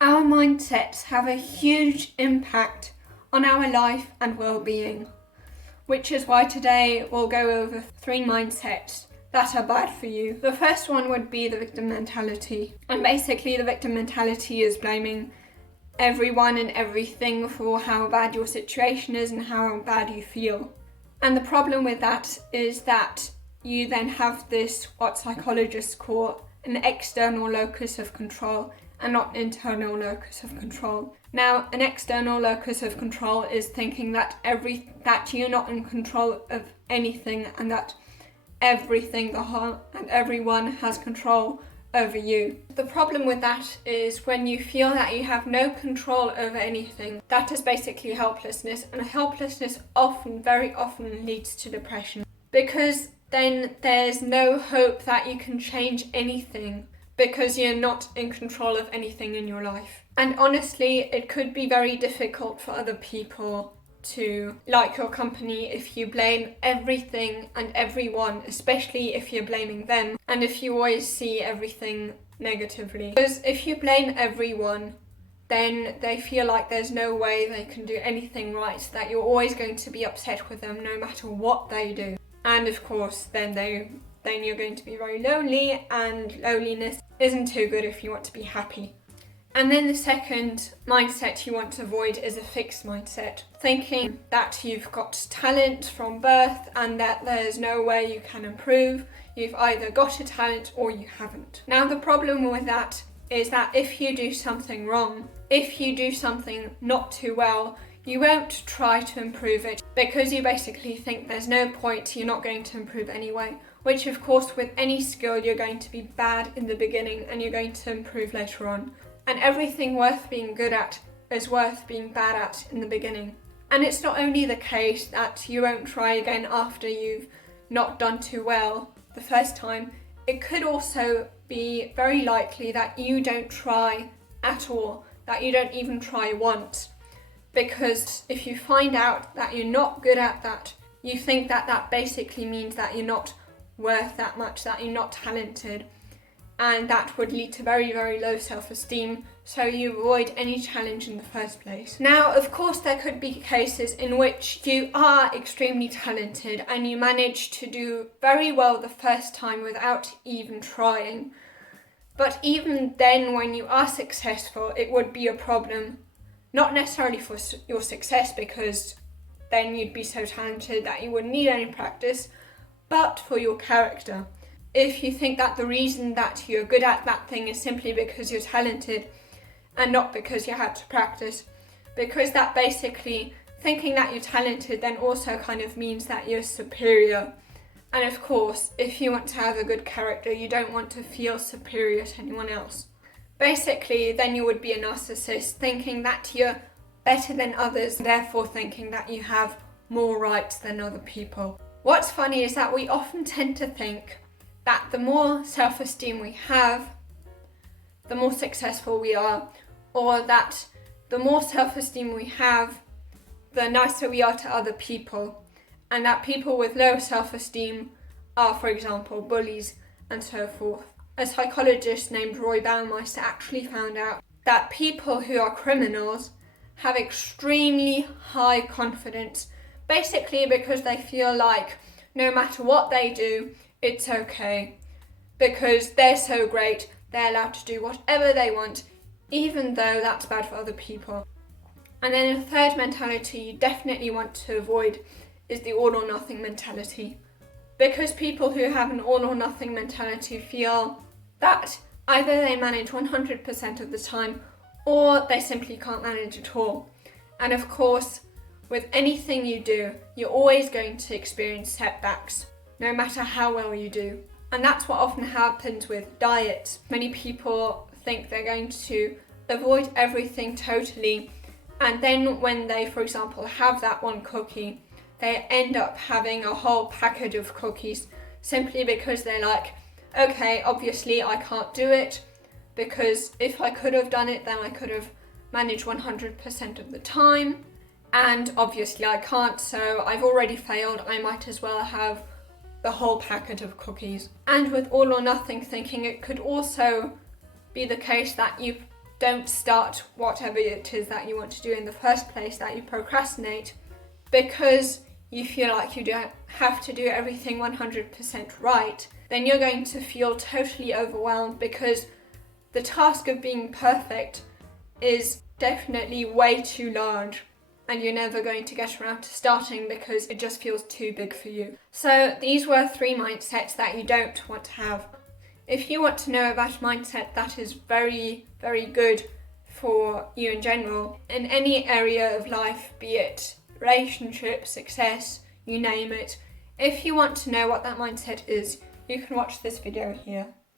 Our mindsets have a huge impact on our life and well-being, which is why today we'll go over 3 mindsets that are bad for you. The first one would be the victim mentality. And basically the victim mentality is blaming everyone and everything for how bad your situation is and how bad you feel. And the problem with that is that you then have this, what psychologists call, an external locus of control and not an internal locus of control. Now, an external locus of control is thinking that you're not in control of anything and that everything, the whole and everyone has control over you. The problem with that is when you feel that you have no control over anything, that is basically helplessness, and helplessness very often leads to depression, because then there's no hope that you can change anything because you're not in control of anything in your life. And honestly, it could be very difficult for other people to like your company if you blame everything and everyone, especially if you're blaming them and if you always see everything negatively. Because if you blame everyone, then they feel like there's no way they can do anything right, that you're always going to be upset with them no matter what they do. And of course, then you're going to be very lonely, and loneliness isn't too good if you want to be happy. And then the second mindset you want to avoid is a fixed mindset, thinking that you've got talent from birth and that there's no way you can improve. You've either got a talent or you haven't. Now, the problem with that is that if you do something wrong, if you do something not too well, you won't try to improve it because you basically think there's no point, you're not going to improve anyway. Which of course, with any skill, you're going to be bad in the beginning and you're going to improve later on. And everything worth being good at is worth being bad at in the beginning. And it's not only the case that you won't try again after you've not done too well the first time, it could also be very likely that you don't try at all, that you don't even try once. Because if you find out that you're not good at that, you think that that basically means that you're not worth that much, that you're not talented, and that would lead to very, very low self-esteem, so you avoid any challenge in the first place. Now, of course, there could be cases in which you are extremely talented and you manage to do very well the first time without even trying. But even then, when you are successful, it would be a problem, not necessarily for your success, because then you'd be so talented that you wouldn't need any practice, but for your character. If you think that the reason that you're good at that thing is simply because you're talented and not because you had to practice, because that basically, thinking that you're talented then also kind of means that you're superior. And of course, if you want to have a good character, you don't want to feel superior to anyone else. Basically, then you would be a narcissist, thinking that you're better than others, therefore thinking that you have more rights than other people. What's funny is that we often tend to think that the more self-esteem we have, the more successful we are, or that the more self-esteem we have, the nicer we are to other people, and that people with low self-esteem are, for example, bullies and so forth. A psychologist named Roy Baumeister actually found out that people who are criminals have extremely high confidence, basically because they feel like no matter what they do, it's okay, because they're so great, they're allowed to do whatever they want, even though that's bad for other people. And then a third mentality you definitely want to avoid is the all or nothing mentality. Because people who have an all or nothing mentality feel that either they manage 100% of the time or they simply can't manage at all. And of course, with anything you do, you're always going to experience setbacks, no matter how well you do. And that's what often happens with diets. Many people think they're going to avoid everything totally, and then when they, for example, have that one cookie, they end up having a whole package of cookies simply because they're like, okay, obviously I can't do it, because if I could have done it, then I could have managed 100% of the time, and obviously I can't, so I've already failed, I might as well have the whole packet of cookies. And with all or nothing thinking, it could also be the case that you don't start whatever it is that you want to do in the first place, that you procrastinate because you feel like you don't have to do everything 100% right, then you're going to feel totally overwhelmed because the task of being perfect is definitely way too large and you're never going to get around to starting because it just feels too big for you. So these were 3 mindsets that you don't want to have. If you want to know about a mindset that is very, very good for you in general, in any area of life, be it relationship, success, you name it, if you want to know what that mindset is, you can watch this video here.